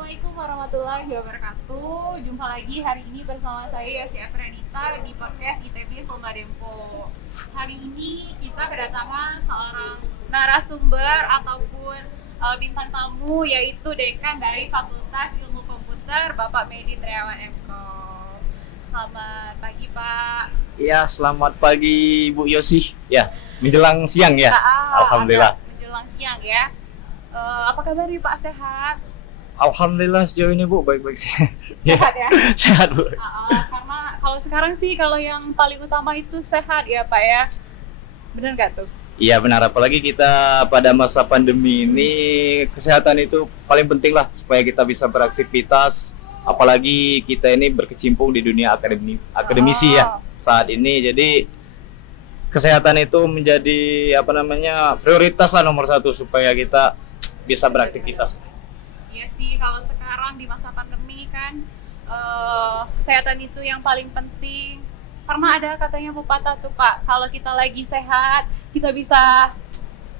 Assalamualaikum warahmatullahi wabarakatuh. Jumpa lagi hari ini bersama saya Yosi Afranita di podcast ITB Selma Dempo. Hari ini kita kedatangan seorang narasumber ataupun bintang tamu, yaitu dekan dari Fakultas Ilmu Komputer, Bapak Medi Triawan MKo. Selamat pagi, Pak. Ya, selamat pagi Bu Yosi. Ya, menjelang siang ya. Alhamdulillah. Menjelang siang ya. Apa kabar nih Pak, sehat? Alhamdulillah sejauh ini Bu baik-baik sih. Sehat ya? Sehat Bu. Karena kalau sekarang sih kalau yang paling utama itu sehat ya Pak ya. Bener nggak tuh? Iya benar, apalagi kita pada masa pandemi ini kesehatan itu paling penting lah supaya kita bisa beraktivitas. Apalagi kita ini berkecimpung di dunia akademisi ya saat ini. Jadi kesehatan itu menjadi prioritas lah nomor satu supaya kita bisa beraktivitas. Iya sih, kalau sekarang di masa pandemi kan kesehatan itu yang paling penting. Pernah ada katanya pepatah tuh Pak, kalau kita lagi sehat kita bisa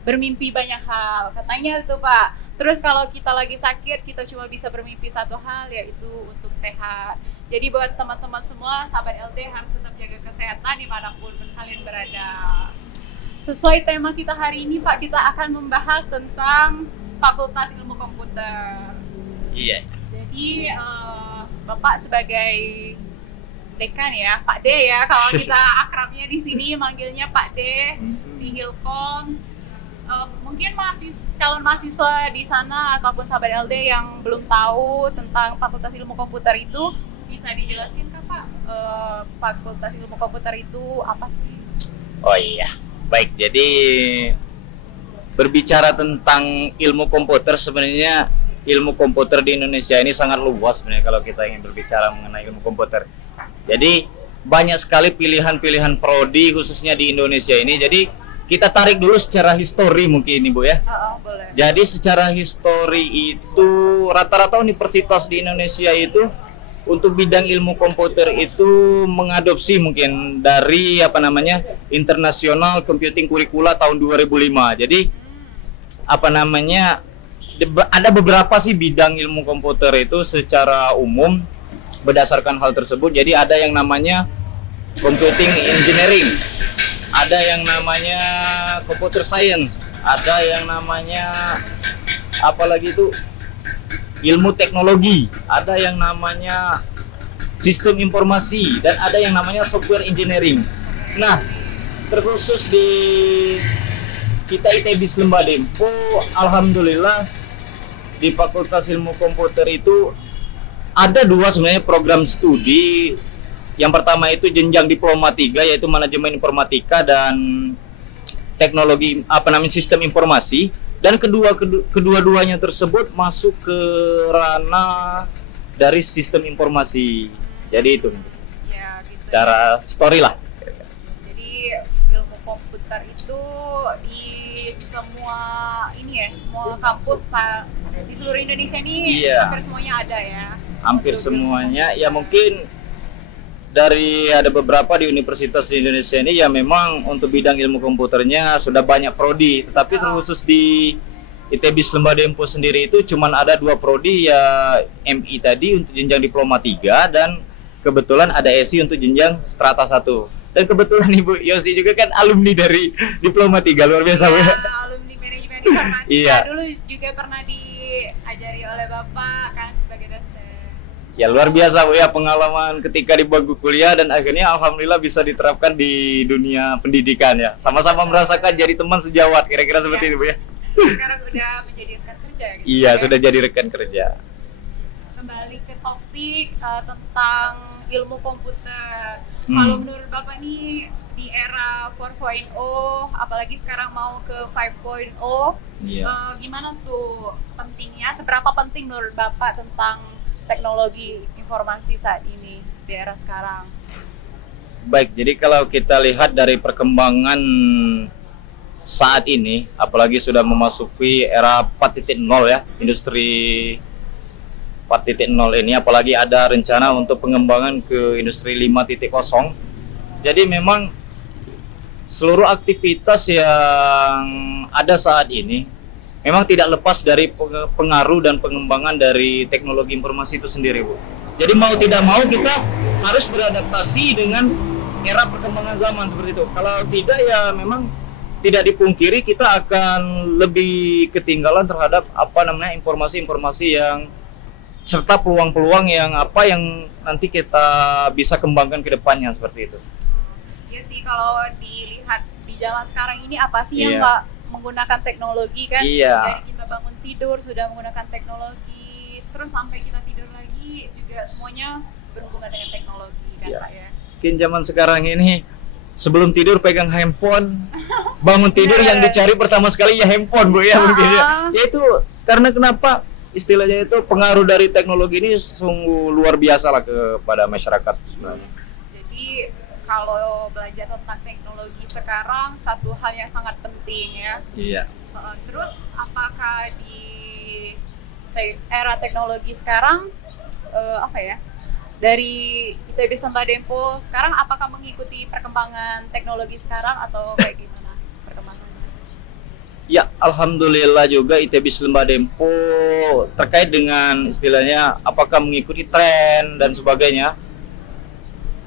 bermimpi banyak hal, katanya tuh Pak. Terus kalau kita lagi sakit kita cuma bisa bermimpi satu hal, yaitu untuk sehat. Jadi buat teman-teman semua, sahabat LD harus tetap jaga kesehatan dimanapun kalian berada. Sesuai tema kita hari ini Pak, kita akan membahas tentang Fakultas Ilmu Komputer. Iya. Jadi Bapak sebagai dekan ya, Pak D ya, kalau kita akrabnya di sini manggilnya Pak D di Hilkom. Mungkin calon mahasiswa di sana ataupun sahabat LD yang belum tahu tentang Fakultas Ilmu Komputer itu, bisa dijelasin kan Pak, Fakultas Ilmu Komputer itu apa sih? Oh iya, baik. Jadi berbicara tentang ilmu komputer, sebenarnya ilmu komputer di Indonesia ini sangat luas sebenarnya kalau kita ingin berbicara mengenai ilmu komputer. Jadi banyak sekali pilihan-pilihan prodi khususnya di Indonesia ini. Jadi kita tarik dulu secara histori mungkin ini Bu ya. Boleh. Jadi secara histori itu rata-rata universitas di Indonesia itu untuk bidang ilmu komputer itu mengadopsi mungkin dari International Computing Curricula tahun 2005. Jadi ada beberapa sih bidang ilmu komputer itu secara umum berdasarkan hal tersebut. Jadi ada yang namanya computing engineering, ada yang namanya computer science, ada yang namanya ilmu teknologi, ada yang namanya sistem informasi, dan ada yang namanya software engineering. Nah, terkhusus di kita ITB Selma Dempo, alhamdulillah di Fakultas Ilmu Komputer itu ada dua sebenarnya program studi. Yang pertama itu jenjang diploma 3, yaitu manajemen informatika dan teknologi sistem informasi, dan kedua-duanya tersebut masuk ke ranah dari sistem informasi. Jadi itu Ya, gitu. secara story lah. Jadi ilmu komputer itu di semua kampus Pak, di seluruh Indonesia ini hampir semuanya ada ya. Hampir semuanya ya, mungkin ada beberapa di universitas di Indonesia ini ya memang untuk bidang ilmu komputernya sudah banyak prodi, tetapi terkhusus di ITB Selma Dempo sendiri itu cuman ada 2 prodi, ya MI tadi untuk jenjang diploma 3 dan kebetulan ada SI untuk jenjang strata 1. Dan kebetulan Ibu Yosi juga kan alumni dari diploma 3, luar biasa Bu. Alumni manajemen informatika. Iya. Dulu juga pernah diajari oleh Bapak kan sebagai dosen. Ya luar biasa Bu ya, pengalaman ketika di bangku kuliah dan akhirnya alhamdulillah bisa diterapkan di dunia pendidikan ya. Sama-sama merasakan jadi teman sejawat, kira-kira seperti itu Bu ya. Sekarang udah menjadi rekan kerja gitu. Iya, sudah jadi rekan kerja. Kembali ke topik tentang ilmu komputer. Kalau menurut Bapak nih di era 4.0, apalagi sekarang mau ke 5.0, gimana tuh pentingnya, seberapa penting menurut Bapak tentang teknologi informasi saat ini di era sekarang? Baik, jadi kalau kita lihat dari perkembangan saat ini, apalagi sudah memasuki era 4.0 ya, industri 4.0 ini, apalagi ada rencana untuk pengembangan ke industri 5.0. Jadi memang seluruh aktivitas yang ada saat ini memang tidak lepas dari pengaruh dan pengembangan dari teknologi informasi itu sendiri, Bu. Jadi mau tidak mau kita harus beradaptasi dengan era perkembangan zaman seperti itu. Kalau tidak ya memang tidak dipungkiri kita akan lebih ketinggalan terhadap informasi-informasi yang serta peluang-peluang yang nanti kita bisa kembangkan ke depannya seperti itu. Iya sih, kalau dilihat di zaman sekarang ini apa sih yang Iya. nggak menggunakan teknologi kan? Iya. Dari kita bangun tidur sudah menggunakan teknologi, terus sampai kita tidur lagi juga semuanya berhubungan dengan teknologi kan, Iya. Pak ya? Mungkin zaman sekarang ini sebelum tidur pegang handphone, bangun tidur yang dicari pertama sekali ya handphone, Bu ya mungkin ya. Ya itu karena kenapa istilahnya itu pengaruh dari teknologi ini sungguh luar biasa lah kepada masyarakat sebenarnya. Jadi kalau belajar tentang teknologi sekarang satu hal yang sangat penting ya. Iya. Terus apakah di era teknologi sekarang dari ITB Samba Dempo sekarang apakah mengikuti perkembangan teknologi sekarang atau kayak gimana perkembangannya? Ya, alhamdulillah juga ITB Lembah Dempo terkait dengan istilahnya apakah mengikuti tren dan sebagainya.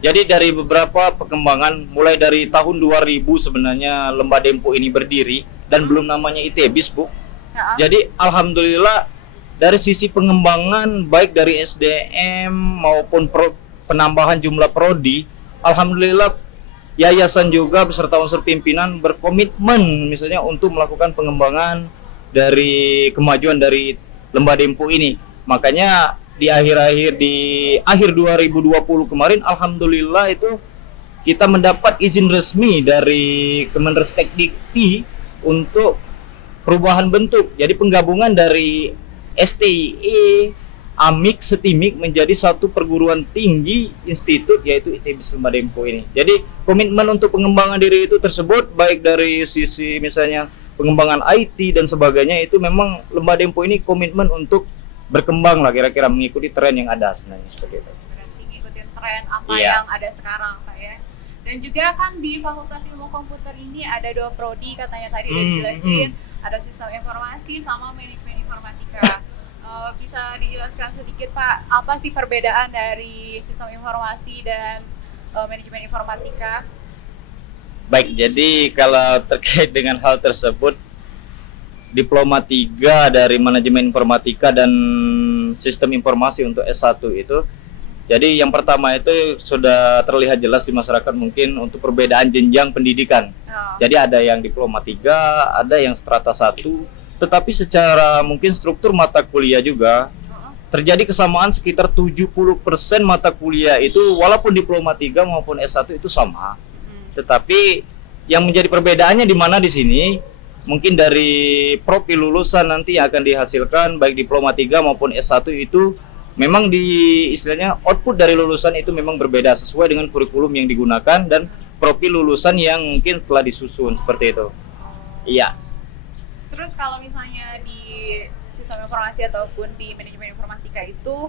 Jadi dari beberapa perkembangan mulai dari tahun 2000 sebenarnya Lembah Dempo ini berdiri dan belum namanya ITB, Bu. Ya. Jadi alhamdulillah dari sisi pengembangan baik dari SDM maupun penambahan jumlah prodi, alhamdulillah yayasan juga beserta unsur pimpinan berkomitmen misalnya untuk melakukan pengembangan dari kemajuan dari Lembah Dempo ini. Makanya di akhir 2020 kemarin alhamdulillah itu kita mendapat izin resmi dari Kemenristek-Dikti untuk perubahan bentuk. Jadi penggabungan dari STIE, AMIK, SETIMIK menjadi satu perguruan tinggi institut yaitu ITB Lembah Dempo ini. Jadi komitmen untuk pengembangan diri itu tersebut baik dari sisi misalnya pengembangan IT dan sebagainya itu memang Lembah Dempo ini komitmen untuk berkembang lah kira-kira mengikuti tren yang ada sebenarnya seperti itu. Berarti ngikutin tren apa Iya. yang ada sekarang, Pak ya. Dan juga kan di Fakultas Ilmu Komputer ini ada 2 prodi katanya tadi udah dijelasin, ada sistem informasi sama manajemen informatika. Bisa dijelaskan sedikit Pak, apa sih perbedaan dari sistem informasi dan manajemen informatika? Baik, jadi kalau terkait dengan hal tersebut Diploma 3 dari Manajemen Informatika dan Sistem Informasi untuk S1 itu. Jadi yang pertama itu sudah terlihat jelas di masyarakat mungkin untuk perbedaan jenjang pendidikan. Oh. Jadi ada yang Diploma 3, ada yang Strata 1, tetapi secara mungkin struktur mata kuliah juga terjadi kesamaan sekitar 70% mata kuliah itu walaupun Diploma 3 maupun S1 itu sama. Tetapi yang menjadi perbedaannya di mana di sini? Mungkin dari profil lulusan nanti yang akan dihasilkan baik Diploma 3 maupun S1 itu memang di istilahnya output dari lulusan itu memang berbeda sesuai dengan kurikulum yang digunakan dan profil lulusan yang mungkin telah disusun seperti itu. Iya. Terus kalau misalnya di sistem informasi ataupun di manajemen informatika itu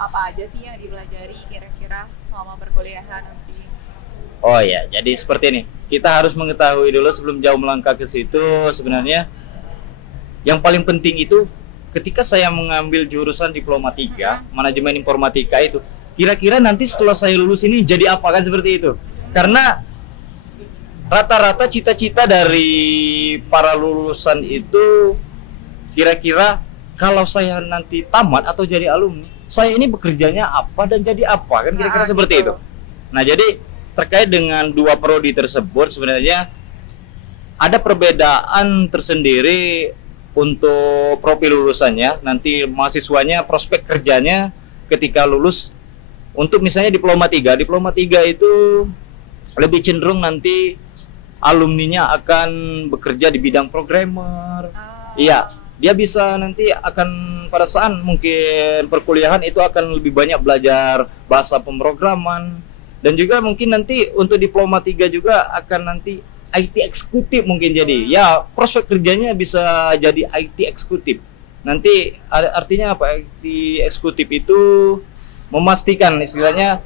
apa aja sih yang dipelajari kira-kira selama perkuliahan nanti? Oh ya, jadi seperti ini. Kita harus mengetahui dulu sebelum jauh melangkah ke situ sebenarnya yang paling penting itu ketika saya mengambil jurusan Diploma 3, Manajemen Informatika itu, kira-kira nanti setelah saya lulus ini jadi apa kan seperti itu. Karena rata-rata cita-cita dari para lulusan itu kira-kira kalau saya nanti tamat atau jadi alumni, saya ini bekerjanya apa dan jadi apa kan kira-kira seperti itu. Nah, jadi terkait dengan 2 prodi tersebut sebenarnya ada perbedaan tersendiri untuk profil lulusannya. Nanti mahasiswanya prospek kerjanya ketika lulus untuk misalnya Diploma 3. Diploma 3 itu lebih cenderung nanti alumninya akan bekerja di bidang programmer. Iya, dia bisa nanti akan pada saat mungkin perkuliahan itu akan lebih banyak belajar bahasa pemrograman dan juga mungkin nanti untuk Diploma 3 juga akan nanti IT eksekutif mungkin jadi. Ya, prospek kerjanya bisa jadi IT eksekutif. Nanti artinya apa? IT eksekutif itu memastikan istilahnya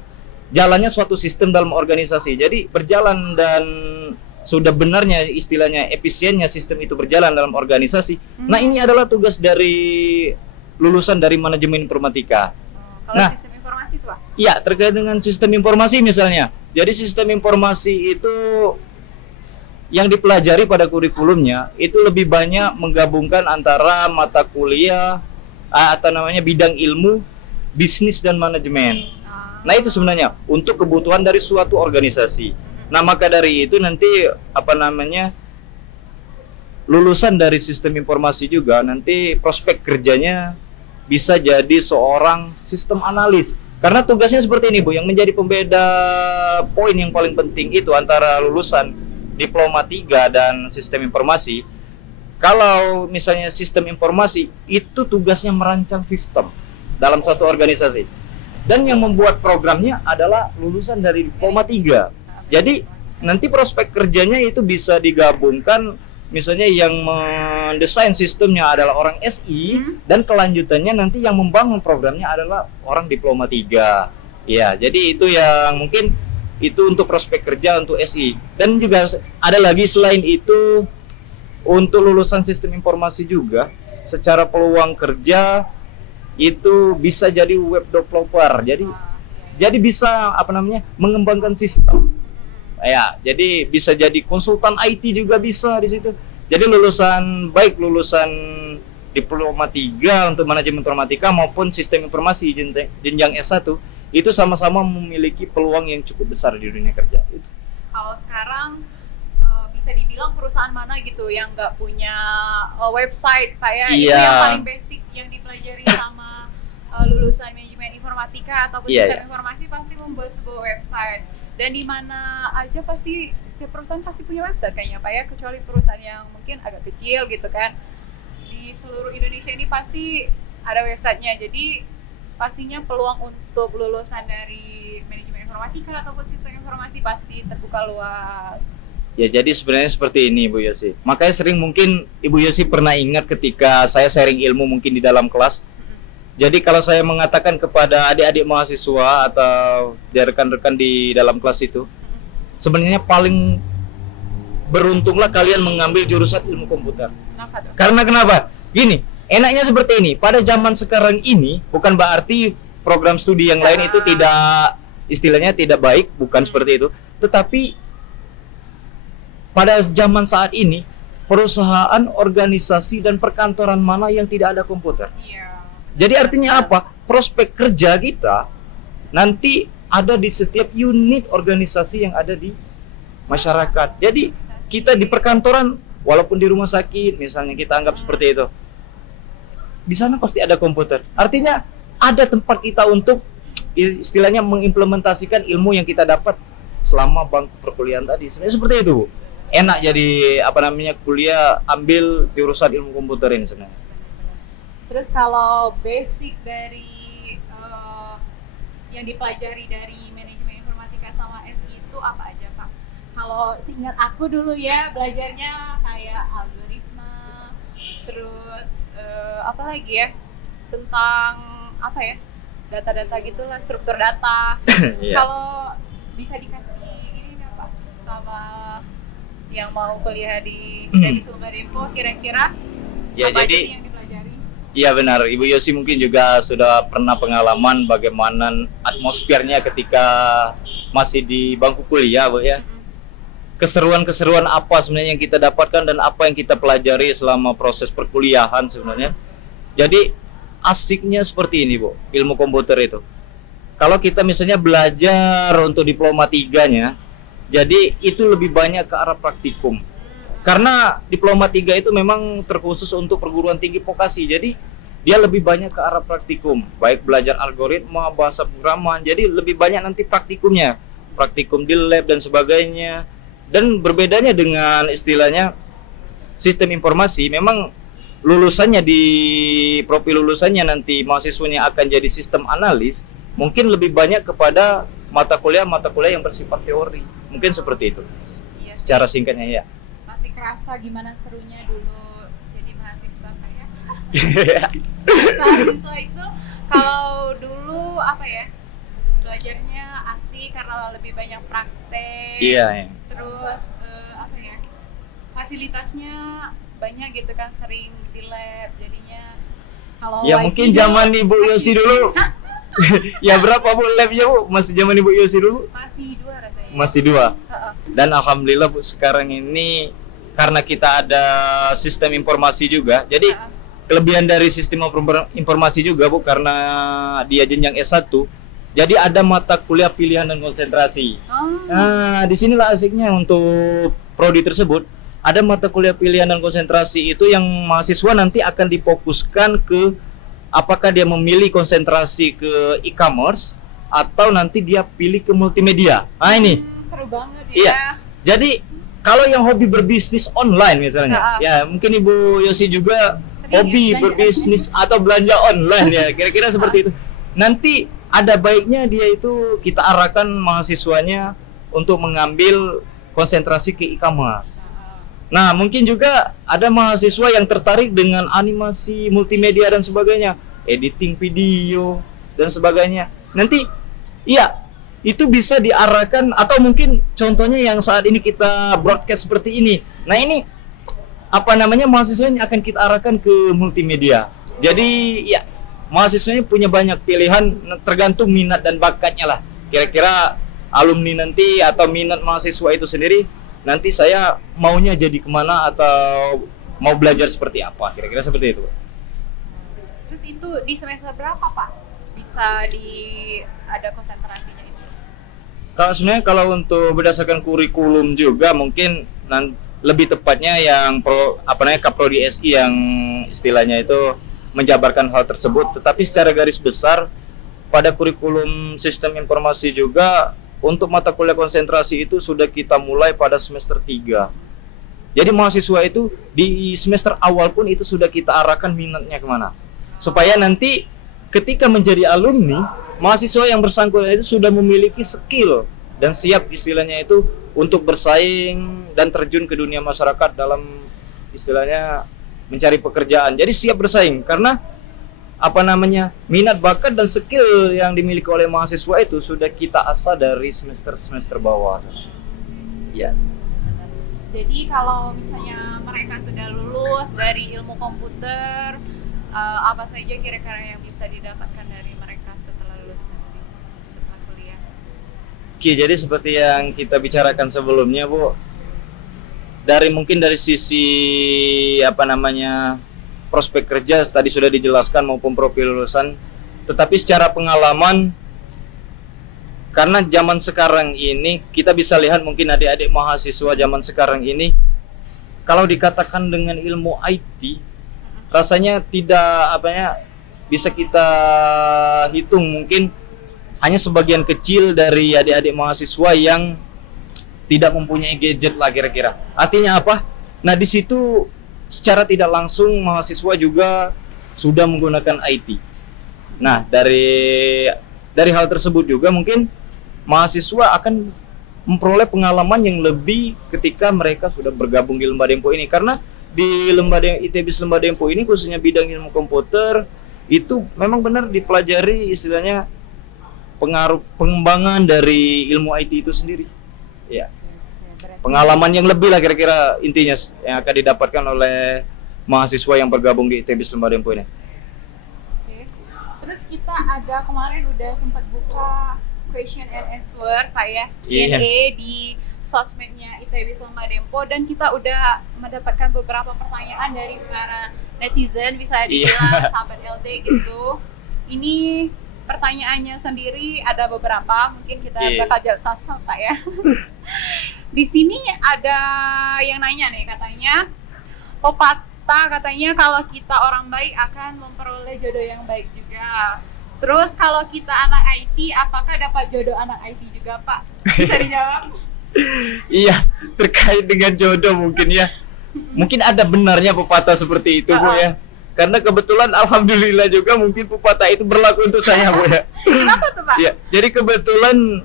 jalannya suatu sistem dalam organisasi. Jadi berjalan dan sudah benarnya istilahnya efisiennya sistem itu berjalan dalam organisasi. Nah, ini adalah tugas dari lulusan dari manajemen informatika. Kalau Nah, sistem informasi itu, Pak? ya, terkait dengan sistem informasi misalnya. Jadi sistem informasi itu yang dipelajari pada kurikulumnya itu lebih banyak menggabungkan antara mata kuliah atau namanya bidang ilmu, bisnis dan manajemen. Nah, itu sebenarnya untuk kebutuhan dari suatu organisasi. Nah, maka dari itu nanti apa namanya lulusan dari sistem informasi juga nanti prospek kerjanya bisa jadi seorang sistem analis. Karena tugasnya seperti ini, Bu, yang menjadi pembeda poin yang paling penting itu antara lulusan diploma 3 dan sistem informasi. Kalau misalnya sistem informasi itu tugasnya merancang sistem dalam suatu organisasi. Dan yang membuat programnya adalah lulusan dari diploma 3. Jadi nanti prospek kerjanya itu bisa digabungkan, misalnya yang mendesain sistemnya adalah orang SI dan kelanjutannya nanti yang membangun programnya adalah orang diploma 3. Ya, jadi itu yang mungkin itu untuk prospek kerja untuk SI. Dan juga ada lagi selain itu untuk lulusan sistem informasi juga secara peluang kerja itu bisa jadi web developer. Jadi bisa apa namanya mengembangkan sistem. Ya, jadi bisa jadi konsultan IT juga bisa di situ. Jadi lulusan diploma 3 untuk manajemen informatika maupun sistem informasi jenjang S1 itu sama-sama memiliki peluang yang cukup besar di dunia kerja. Kalau sekarang bisa dibilang perusahaan mana gitu yang nggak punya website, Pak ya? Itu Iya. yang paling basic yang dipelajari sama lulusan manajemen informatika ataupun Iya, sistem iya. informasi pasti membuat sebuah website. Dan di mana aja pasti setiap perusahaan pasti punya website kayaknya, Pak ya, kecuali perusahaan yang mungkin agak kecil gitu kan. Di seluruh Indonesia ini pasti ada websitenya. Jadi pastinya peluang untuk lulusan dari manajemen informatika ataupun sistem informasi pasti terbuka luas. Ya, jadi sebenarnya seperti ini, Bu Yosi. Makanya sering mungkin Ibu Yosi pernah ingat ketika saya sharing ilmu mungkin di dalam kelas. Jadi kalau saya mengatakan kepada adik-adik mahasiswa atau rekan-rekan di dalam kelas itu, sebenarnya paling beruntunglah kalian mengambil jurusan ilmu komputer. Kenapa tuh? Karena kenapa? Gini, enaknya seperti ini. Pada zaman sekarang ini, bukan berarti program studi yang lain itu tidak, istilahnya tidak baik, bukan seperti itu. Tetapi pada zaman saat ini, perusahaan, organisasi, dan perkantoran mana yang tidak ada komputer? Iya. Jadi artinya apa? Prospek kerja kita nanti ada di setiap unit organisasi yang ada di masyarakat. Jadi kita di perkantoran, walaupun di rumah sakit misalnya kita anggap seperti itu, di sana pasti ada komputer. Artinya ada tempat kita untuk istilahnya mengimplementasikan ilmu yang kita dapat selama bangku perkuliahan tadi. Sebenarnya seperti itu, Bu. Enak jadi apa namanya kuliah ambil jurusan ilmu komputer ini sebenarnya. Terus kalau basic dari yang dipelajari dari manajemen informatika sama SI itu apa aja, Pak? Kalau seingat aku dulu ya belajarnya kayak algoritma, terus apa lagi ya, tentang apa ya, data-data gitulah, struktur data. Iya. Kalau bisa dikasih ini nggak, Pak, sama yang mau kuliah di Sumber Info, kira-kira Ya, apa aja jadi sih yang dipelajari? iya benar, Ibu Yosi mungkin juga sudah pernah pengalaman bagaimana atmosfernya ketika masih di bangku kuliah, Bu ya. Keseruan-keseruan apa sebenarnya yang kita dapatkan dan apa yang kita pelajari selama proses perkuliahan sebenarnya. Jadi asiknya seperti ini, Bu, ilmu komputer itu. Kalau kita misalnya belajar untuk diploma 3-nya, jadi itu lebih banyak ke arah praktikum. Karena diploma 3 itu memang terkhusus untuk perguruan tinggi vokasi. Jadi dia lebih banyak ke arah praktikum, baik belajar algoritma, bahasa pemrograman. Jadi lebih banyak nanti praktikumnya, praktikum di lab dan sebagainya. Dan berbedanya dengan istilahnya sistem informasi, memang lulusannya di profil lulusannya nanti mahasiswanya akan jadi sistem analis, mungkin lebih banyak kepada mata kuliah yang bersifat teori. Mungkin seperti itu. Iya, Secara singkatnya ya. masih kerasa gimana serunya dulu jadi mahasiswa, Pak ya. Mahasiswa itu kalau dulu apa ya, belajarnya asik karena lebih banyak praktek. Iya. Ya. Terus apa fasilitasnya banyak gitu kan, sering di lab jadinya. Kalau Ya wifi mungkin nya zaman Ibu Yosi dulu. Ya berapa Bu labnya Bu? Masih zaman Ibu Yosi dulu? masih 2 rasanya. Masih 2. Heeh. Dan alhamdulillah Bu sekarang ini karena kita ada sistem informasi juga. Jadi Heeh. kelebihan dari sistem informasi juga Bu karena dia jenjang S1. Jadi ada mata kuliah pilihan dan konsentrasi. Oh. Nah, disinilah asiknya untuk prodi tersebut. Ada mata kuliah pilihan dan konsentrasi itu yang mahasiswa nanti akan difokuskan ke apakah dia memilih konsentrasi ke e-commerce atau nanti dia pilih ke multimedia. Nah ini, Seru banget ya. Iya. Jadi kalau yang hobi berbisnis online misalnya, Heeh. ya mungkin Ibu Yosi juga Sering hobi ya, belanja. berbisnis atau belanja online ya, kira-kira seperti itu. Nanti ada baiknya dia itu kita arahkan mahasiswanya untuk mengambil konsentrasi ke e-commerce. Nah, mungkin juga ada mahasiswa yang tertarik dengan animasi, multimedia dan sebagainya, editing video dan sebagainya. Nanti, iya, itu bisa diarahkan atau mungkin contohnya yang saat ini kita broadcast seperti ini. Nah, ini apa namanya mahasiswanya akan kita arahkan ke multimedia. Jadi, ya, mahasiswanya punya banyak pilihan tergantung minat dan bakatnya lah. Kira-kira alumni nanti atau minat mahasiswa itu sendiri nanti saya maunya jadi kemana atau mau belajar seperti apa, kira-kira seperti itu. Terus itu di semester berapa Pak? Bisa ada konsentrasinya itu? Kalau sebenarnya kalau untuk berdasarkan kurikulum juga mungkin lebih tepatnya yang Kaprodi SI yang istilahnya itu menjabarkan hal tersebut, tetapi secara garis besar pada kurikulum sistem informasi juga untuk mata kuliah konsentrasi itu sudah kita mulai pada semester 3. Jadi mahasiswa itu di semester awal pun itu sudah kita arahkan minatnya kemana. Supaya nanti ketika menjadi alumni, mahasiswa yang bersangkutan itu sudah memiliki skill dan siap istilahnya itu untuk bersaing dan terjun ke dunia masyarakat dalam istilahnya mencari pekerjaan. Jadi siap bersaing karena minat bakat dan skill yang dimiliki oleh mahasiswa itu sudah kita asah dari semester bawah. Ya. Jadi kalau misalnya mereka sudah lulus dari ilmu komputer, apa saja kira-kira yang bisa didapatkan dari mereka setelah lulus nanti, setelah kuliah? Oke, jadi seperti yang kita bicarakan sebelumnya, Bu. Mungkin dari sisi prospek kerja tadi sudah dijelaskan maupun profil lulusan, tetapi secara pengalaman karena zaman sekarang ini kita bisa lihat mungkin adik-adik mahasiswa zaman sekarang ini kalau dikatakan dengan ilmu IT rasanya tidak bisa kita hitung mungkin hanya sebagian kecil dari adik-adik mahasiswa yang tidak mempunyai gadget lah kira-kira. Artinya apa? Nah, di situ secara tidak langsung mahasiswa juga sudah menggunakan IT. Nah, dari hal tersebut juga mungkin mahasiswa akan memperoleh pengalaman yang lebih ketika mereka sudah bergabung di Lembah Dempo ini, karena di ITB Lembah Dempo ini khususnya bidang ilmu komputer itu memang benar dipelajari istilahnya pengembangan dari ilmu IT itu sendiri. Ya. Pengalaman yang lebih lah kira-kira intinya yang akan didapatkan oleh mahasiswa yang bergabung di ITB Lembah Dempo ini. Oke. Terus kita ada kemarin udah sempat buka question and answer Pak ya, Iya. Q&A di sosmednya ITB Lembah Dempo, dan kita udah mendapatkan beberapa pertanyaan dari para netizen, bisa dibilang sahabat LD gitu. Ini pertanyaannya sendiri ada beberapa, mungkin kita bakal jawab sama Pak ya. Di sini ada yang nanya nih, katanya pepatah katanya kalau kita orang baik akan memperoleh jodoh yang baik juga. Terus kalau kita anak IT, apakah dapat jodoh anak IT juga Pak? Bisa dijawab? Iya, terkait dengan jodoh mungkin ya. Mungkin ada benarnya pepatah seperti itu, Bu ya. Karena kebetulan alhamdulillah juga mungkin pepatah itu berlaku untuk saya, Bu ya. Kenapa tuh Pak? Ya, jadi kebetulan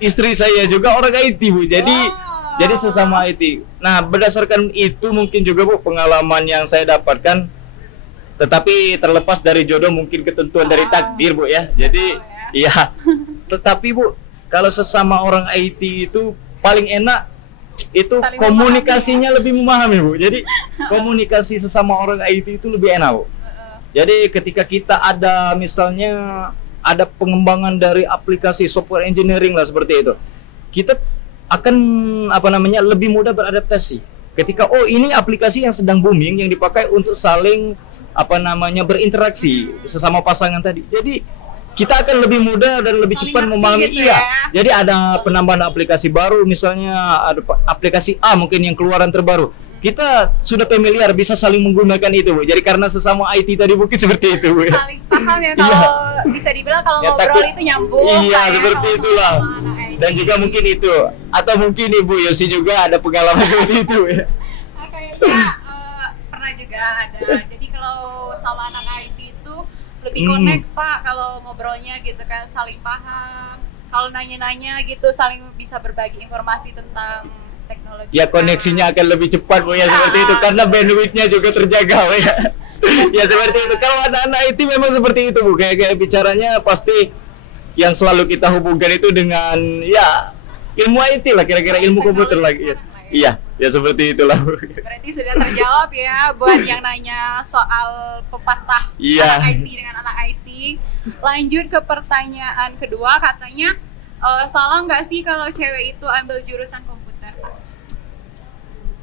istri saya juga orang IT, Bu. Jadi sesama IT. Nah, berdasarkan itu mungkin juga, Bu, pengalaman yang saya dapatkan. Tetapi terlepas dari jodoh mungkin ketentuan dari takdir, Bu ya. Jadi iya. Tetapi Bu, kalau sesama orang IT itu paling enak itu Saling komunikasinya lebih memahami Bu. Jadi komunikasi sesama orang IT itu lebih enak Bu. Jadi ketika kita ada misalnya ada pengembangan dari aplikasi software engineering lah seperti itu, kita akan lebih mudah beradaptasi. Ketika ini aplikasi yang sedang booming yang dipakai untuk saling berinteraksi sesama pasangan tadi. Jadi kita akan lebih mudah dan lebih Saling cepat ngerti memahami gitu ya. Jadi ada penambahan aplikasi baru, misalnya ada aplikasi A mungkin yang keluaran terbaru. Kita sudah familiar bisa saling menggunakan itu Bu. Jadi karena sesama IT tadi mungkin seperti itu Bu. Saling paham ya kalau bisa dibilang kalau Ya, ngobrol takut- itu nyambung. Iya, kayak seperti kalau itulah. sama anak IT. Dan juga mungkin itu, atau mungkin Ibu Yosi juga ada pengalaman seperti itu ya. Nah, kayaknya pernah juga ada. Jadi kalau sama anak IT itu lebih connect Pak kalau ngobrolnya gitu kan, saling paham. Kalau nanya-nanya gitu saling bisa berbagi informasi tentang teknologi. Ya koneksinya akan lebih cepat Bu ya seperti itu karena bandwidthnya juga terjaga Bu ya. Ya seperti itu. Kalau anak-anak IT memang seperti itu Bu. Kayak bicaranya pasti yang selalu kita hubungkan itu dengan ya ilmu IT lah kira-kira ilmu komputer lagi. Iya, ya seperti itulah Bu. Berarti sudah terjawab ya buat yang nanya soal pepatah Iya. anak IT dengan anak IT. Lanjut ke pertanyaan kedua, katanya salah nggak sih kalau cewek itu ambil jurusan komputer? Pak?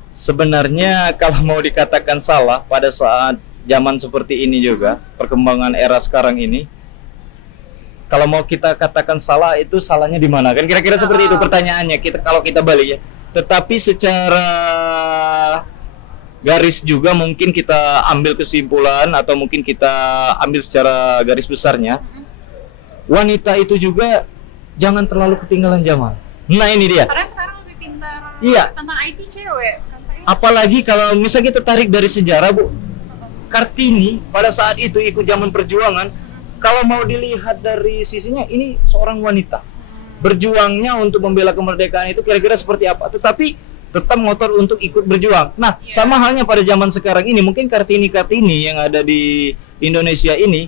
Sebenarnya kalau mau dikatakan salah pada saat zaman seperti ini juga, perkembangan era sekarang ini, kalau mau kita katakan salah itu salahnya di mana? Kan kira-kira seperti itu pertanyaannya. Kalau kita balik ya. Tetapi secara garis juga mungkin kita ambil kesimpulan atau mungkin kita ambil secara garis besarnya, wanita itu juga jangan terlalu ketinggalan zaman. Nah ini dia. Karena sekarang lebih pintar Iya. tentang IT cewek. Katanya. Apalagi kalau misalnya kita tarik dari sejarah Bu, Kartini pada saat itu ikut zaman perjuangan. Kalau mau dilihat dari sisinya, ini seorang wanita berjuangnya untuk membela kemerdekaan itu kira-kira seperti apa. Tetapi tetap ngotot untuk ikut berjuang. Nah, Iya. sama halnya pada zaman sekarang ini, mungkin Kartini yang ada di Indonesia ini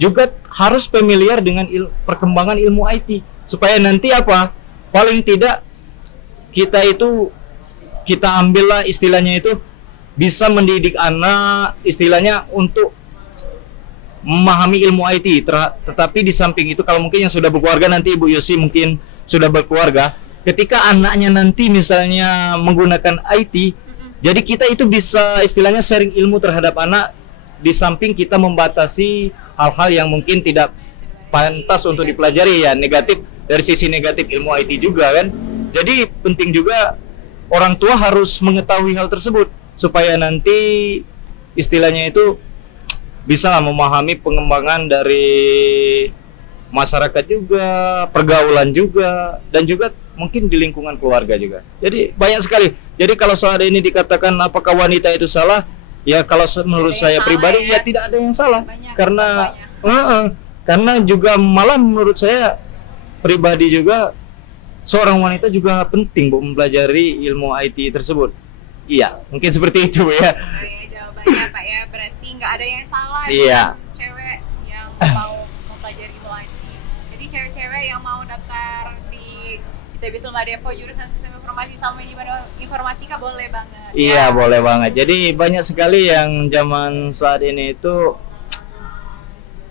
juga harus familiar dengan perkembangan ilmu IT supaya nanti paling tidak kita ambillah istilahnya itu bisa mendidik anak istilahnya untuk memahami ilmu IT. Tetapi di samping itu kalau mungkin yang sudah berkeluarga, nanti Ibu Yosi mungkin sudah berkeluarga, ketika anaknya nanti misalnya menggunakan IT, jadi kita itu bisa istilahnya sharing ilmu terhadap anak, di samping kita membatasi hal-hal yang mungkin tidak pantas untuk dipelajari ya, negatif, dari sisi negatif ilmu IT juga kan. Jadi penting juga orang tua harus mengetahui hal tersebut supaya nanti istilahnya itu bisa memahami pengembangan dari masyarakat juga, pergaulan juga, dan juga mungkin di lingkungan keluarga juga. Jadi banyak sekali. Jadi kalau saat ini dikatakan apakah wanita itu salah, ya kalau menurut saya pribadi ya tidak ada yang salah. Banyak, karena juga malah menurut saya pribadi juga seorang wanita juga penting Bu mempelajari ilmu IT tersebut. Iya, mungkin seperti itu Bu ya. Jawabannya Pak ya, berarti nggak ada yang salah Iya. dengan cewek yang mau mempelajari ilmu IT. Jadi cewek-cewek yang mau daftar di ITB Dempo jurusan Sistem Informasi sama Informatika boleh banget. Iya, Ya. boleh banget. Jadi banyak sekali yang zaman saat ini itu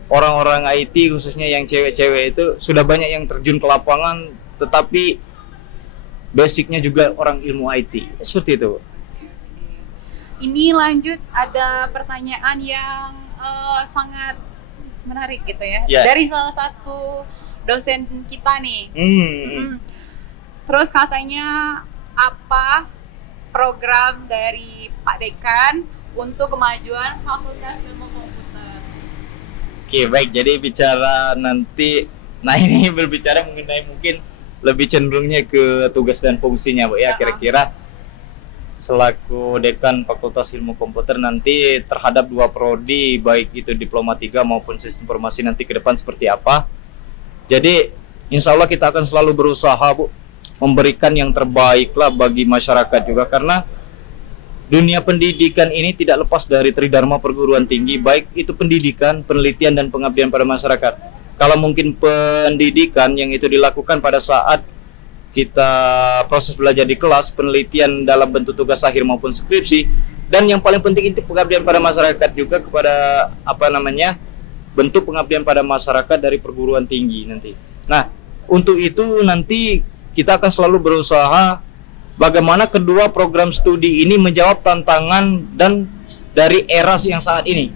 orang-orang IT khususnya yang cewek-cewek itu sudah banyak yang terjun ke lapangan, tetapi basicnya juga orang ilmu IT. Seperti itu. Ini lanjut ada pertanyaan yang sangat menarik gitu ya. Ya. Dari salah satu dosen kita nih. Terus katanya apa program dari Pak Dekan untuk kemajuan Fakultas Ilmu Komputer? Oke, baik. Jadi bicara nanti, nah ini berbicara mengenai mungkin lebih cenderungnya ke tugas dan fungsinya Bu ya, kira-kira selaku Dekan Fakultas Ilmu Komputer nanti terhadap dua prodi, baik itu Diploma 3 maupun Sistem Informasi nanti ke depan seperti apa. Jadi insya Allah kita akan selalu berusaha Bu memberikan yang terbaik lah bagi masyarakat juga, karena dunia pendidikan ini tidak lepas dari tridharma perguruan tinggi, baik itu pendidikan, penelitian, dan pengabdian pada masyarakat. Kalau mungkin pendidikan yang itu dilakukan pada saat kita proses belajar di kelas, penelitian dalam bentuk tugas akhir maupun skripsi, dan yang paling penting itu pengabdian pada masyarakat juga kepada bentuk pengabdian pada masyarakat dari perguruan tinggi nanti. Nah, untuk itu nanti kita akan selalu berusaha bagaimana kedua program studi ini menjawab tantangan dan dari era yang saat ini.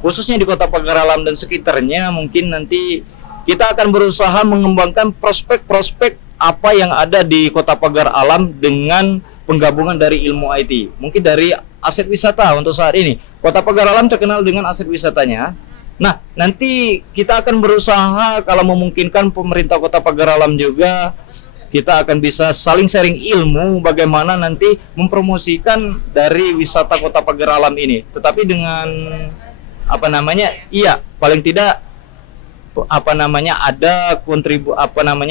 Khususnya di Kota Pagar Alam dan sekitarnya, mungkin nanti kita akan berusaha mengembangkan prospek-prospek apa yang ada di Kota Pagar Alam dengan penggabungan dari ilmu IT. Mungkin dari aset wisata untuk saat ini. Kota Pagar Alam terkenal dengan aset wisatanya. Nah, nanti kita akan berusaha kalau memungkinkan pemerintah Kota Pagar Alam juga kita akan bisa saling sharing ilmu bagaimana nanti mempromosikan dari wisata Kota Pagar Alam ini. Tetapi dengan paling tidak ada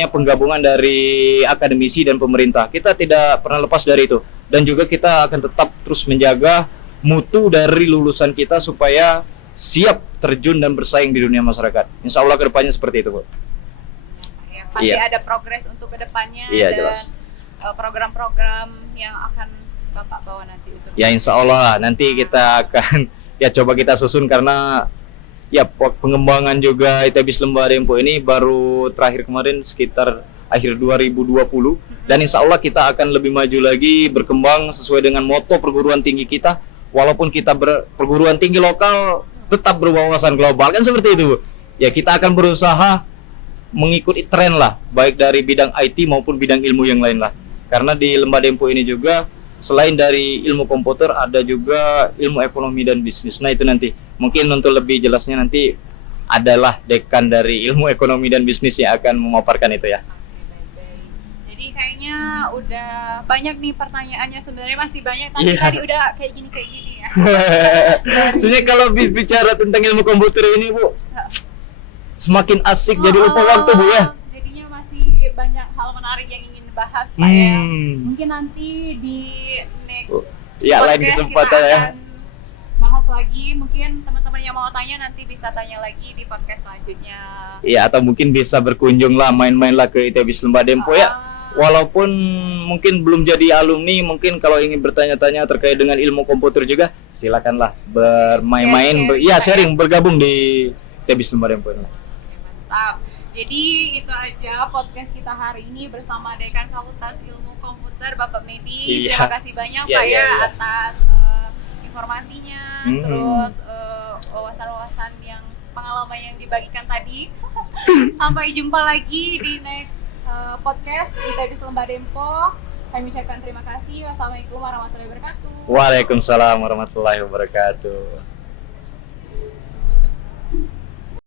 penggabungan dari akademisi dan pemerintah. Kita tidak pernah lepas dari itu, dan juga kita akan tetap terus menjaga mutu dari lulusan kita supaya siap terjun dan bersaing di dunia masyarakat. Insya Allah kedepannya seperti itu, Bu. Ya, pasti ada progres untuk kedepannya dan jelas. Program-program yang akan Bapak bawa nanti untuk Ya, insya Allah nanti kita akan coba kita susun, karena pengembangan juga ITB Lembah Dempo ini baru terakhir kemarin sekitar akhir 2020, dan insya Allah kita akan lebih maju lagi, berkembang sesuai dengan moto perguruan tinggi kita. Walaupun kita perguruan tinggi lokal tetap berwawasan global, kan seperti itu, Bu. Ya, kita akan berusaha mengikuti tren lah, baik dari bidang IT maupun bidang ilmu yang lain lah. Karena di Lembah Dempo ini juga selain dari ilmu komputer ada juga ilmu ekonomi dan bisnis. Nah, itu nanti mungkin untuk lebih jelasnya nanti adalah dekan dari ilmu ekonomi dan bisnis yang akan memaparkan itu ya. Jadi kayaknya udah banyak nih pertanyaannya, sebenarnya masih banyak, tapi tadi udah kayak gini ya. Sebenarnya kalau bicara tentang ilmu komputer ini, Bu, semakin asik jadi lupa waktu, Bu ya. Jadinya masih banyak hal menarik yang ingin dibahas, Pak ya. Mungkin nanti di next lain kesempatan ya. Bahas lagi, mungkin teman-teman yang mau tanya nanti bisa tanya lagi di podcast selanjutnya. Iya, atau mungkin bisa berkunjung lah, main-main lah ke ITB Lembah Dempo ya. Walaupun mungkin belum jadi alumni, mungkin kalau ingin bertanya-tanya terkait dengan ilmu komputer juga, silakanlah bermain-main, sharing, bergabung di ITB Lembah Dempo ini. Mantap. Jadi itu aja podcast kita hari ini bersama Dekan Fakultas Ilmu Komputer Bapak Medi. Terima kasih banyak Pak atas informasinya, terus wawasan-wawasan yang pengalaman yang dibagikan tadi. Sampai jumpa lagi di next podcast ITB Lembah Dempo. Kami ucapkan terima kasih. Wassalamualaikum warahmatullahi wabarakatuh. Waalaikumsalam warahmatullahi wabarakatuh.